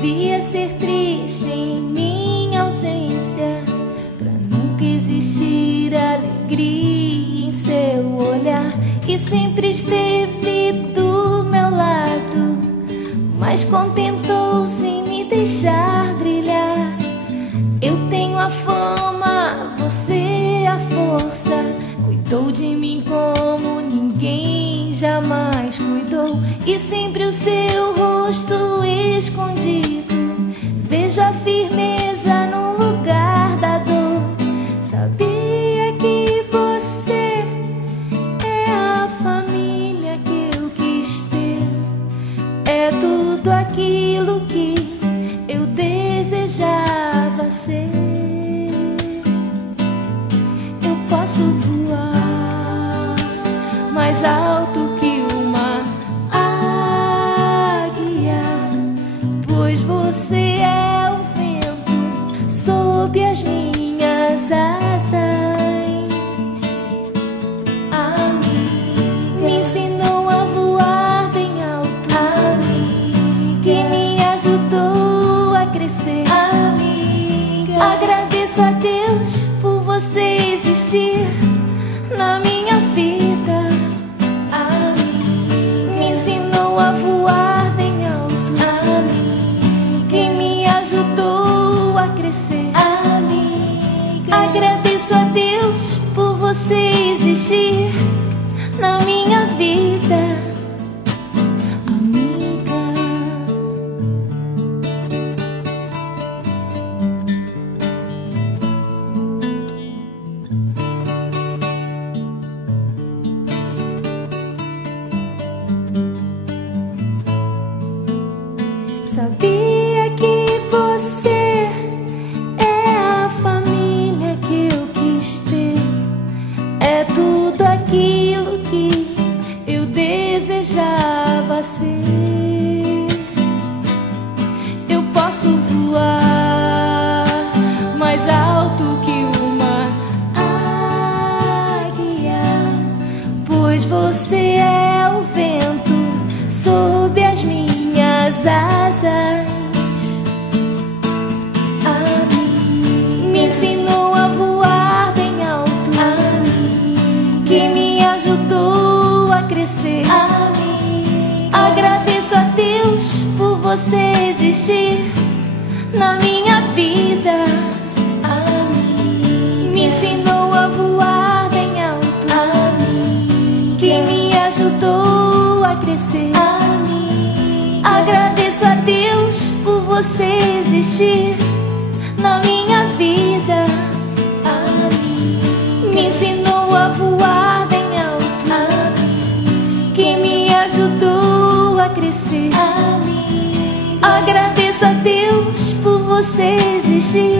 devia ser triste em minha ausência, pra nunca existir alegria em seu olhar, que sempre esteve do meu lado, mas contentou-se em me deixar brilhar. Eu tenho a fama, você a força, cuidou de mim como ninguém jamais cuidou, e sempre o seu rosto escondido, vejo a firmeza no lugar da dor. Sabia que você é a família que eu quis ter, é tudo aquilo que eu desejava ser. Eu posso voar mais alto que uma águia, pois você é o vento sob as minhas asas. Amiga, me ensinou a voar bem alto. Amiga, que me ajudou a crescer. Amiga, agradeço a Deus por você existir na minha vida. Amiga, me ensinou a voar bem alto. Amiga, que me ajudou a crescer. Amiga, agradeço a Deus por você existir na minha vida. Sabia que você é a família que eu quis ter, é tudo aquilo que eu desejava ser. Eu posso voar mais alto que uma águia, pois você é o vento sob as minhas asas. Amiga, me ensinou a voar bem alto. Amiga, que me ajudou a crescer. Amiga, agradeço a Deus por você existir na minha vida. Amiga, me ensinou a voar bem alto. Amiga, que me ajudou a crescer. Agradeço a Deus por você existir na minha vida. Amiga, me ensinou a voar bem alto. Amiga, que me ajudou a crescer. Amiga, agradeço a Deus por você existir